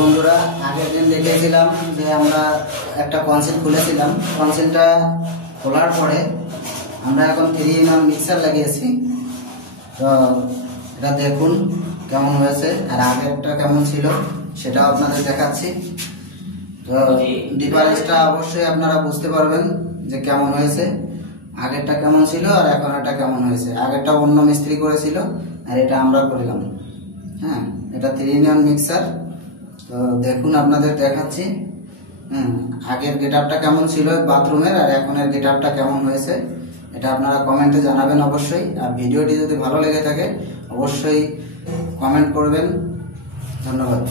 বন্ধুরা, আগের দিন দেখেছিলাম যে আমরা একটা কনসিল খুলেছিলাম। কনসিলটা খোলার পরে আমরা এখন 3-in-1 মিক্সার লাগিয়েছি। তো এটা দেখুন কেমন হয়েছে, আর আগেরটা কেমন ছিল সেটাও আপনাদের দেখাচ্ছি। তো ডিফারেন্সটা অবশ্যই আপনারা বুঝতে পারবেন যে কেমন হয়েছে, আগেরটা কেমন ছিল আর এখন এটা কেমন হয়েছে। আগেরটা অন্য মিস্ত্রি করেছিল আর এটা আমরা করলাম। হ্যাঁ, এটা 3-in-1 মিক্সার। তো দেখুন আপনাদের দেখাচ্ছি। আগের গেটআপটা কেমন ছিল বাথরুমের আর এখনের গেটআপটা কেমন হয়েছে এটা আপনারা কমেন্টে জানাবেন অবশ্যই। আর ভিডিওটি যদি ভালো লেগে থাকে অবশ্যই কমেন্ট করবেন। ধন্যবাদ।